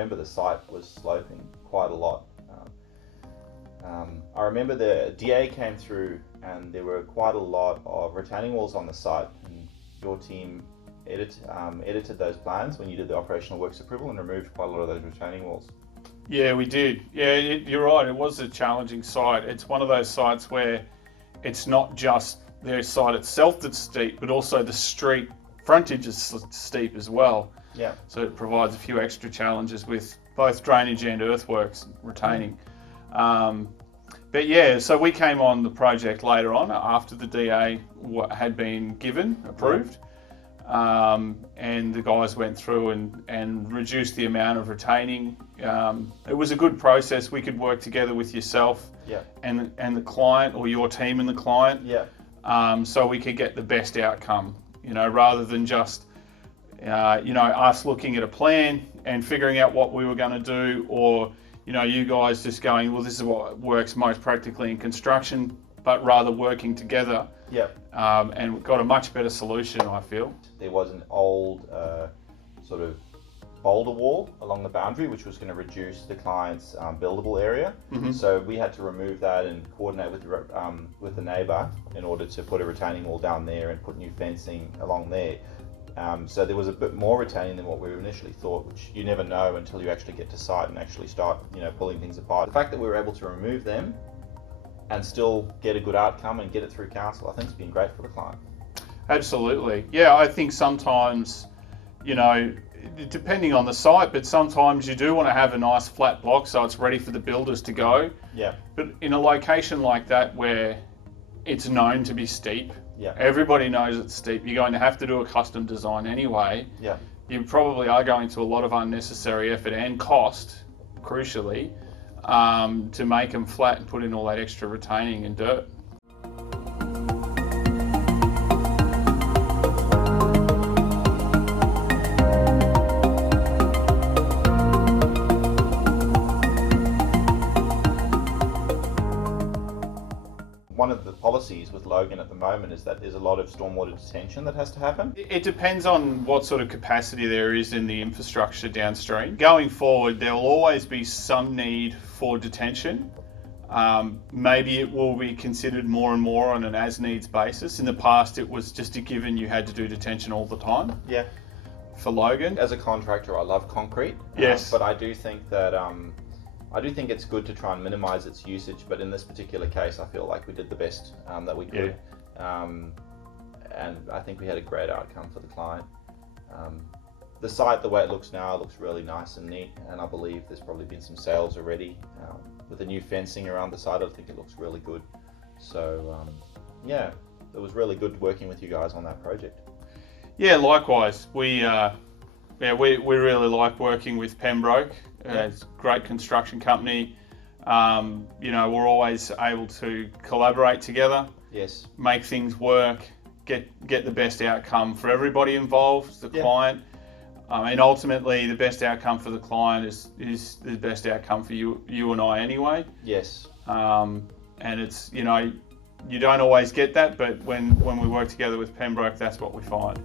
remember the site was sloping quite a lot. I remember the DA came through and there were quite a lot of retaining walls on the site, and your team edited those plans when you did the operational works approval and removed quite a lot of those retaining walls. Yeah, we did. Yeah, you're right. It was a challenging site. It's one of those sites where it's not just the site itself that's steep, but also the street frontage is steep as well. Yeah. So it provides a few extra challenges with both drainage and earthworks retaining. But yeah, so we came on the project later on after the DA had been approved. And the guys went through and reduced the amount of retaining. It was a good process. We could work together with yourself and the client, or your team and the client, so we could get the best outcome, rather than just us looking at a plan and figuring out what we were going to do, or you guys just going, well, this is what works most practically in construction, but rather working together. And we've got a much better solution, I feel. There was an old sort of boulder wall along the boundary, which was going to reduce the client's buildable area. So we had to remove that and coordinate with the neighbour in order to put a retaining wall down there and put new fencing along there. So there was a bit more retaining than what we initially thought, which you never know until you actually get to site and actually start, pulling things apart. The fact that we were able to remove them and still get a good outcome and get it through council, I think it's been great for the client. Absolutely. Yeah, I think sometimes, depending on the site, but sometimes you do want to have a nice flat block so it's ready for the builders to go. Yeah. But in a location like that where it's known to be steep, everybody knows it's steep, you're going to have to do a custom design anyway. Yeah. You probably are going to a lot of unnecessary effort and cost, crucially, to make them flat and put in all that extra retaining and dirt. One of the policies with Logan at the moment is that there's a lot of stormwater detention that has to happen. It depends on what sort of capacity there is in the infrastructure downstream. Going forward, there will always be some need for detention. Maybe it will be considered more and more on an as-needs basis. In the past, it was just a given you had to do detention all the time. Yeah. For Logan. As a contractor, I love concrete. Yes. But I do think that it's good to try and minimise its usage, but in this particular case, I feel like we did the best that we could. And I think we had a great outcome for the client. The site, the way it looks now, looks really nice and neat, and I believe there's probably been some sales already. With the new fencing around the site, I think it looks really good. So, it was really good working with you guys on that project. Yeah, likewise. We really like working with Pembroke. It's a great construction company. We're always able to collaborate together. Yes. Make things work, get the best outcome for everybody involved, the client. And ultimately, the best outcome for the client is the best outcome for you and I anyway. Yes. And it's, you don't always get that, but when we work together with Pembroke, that's what we find.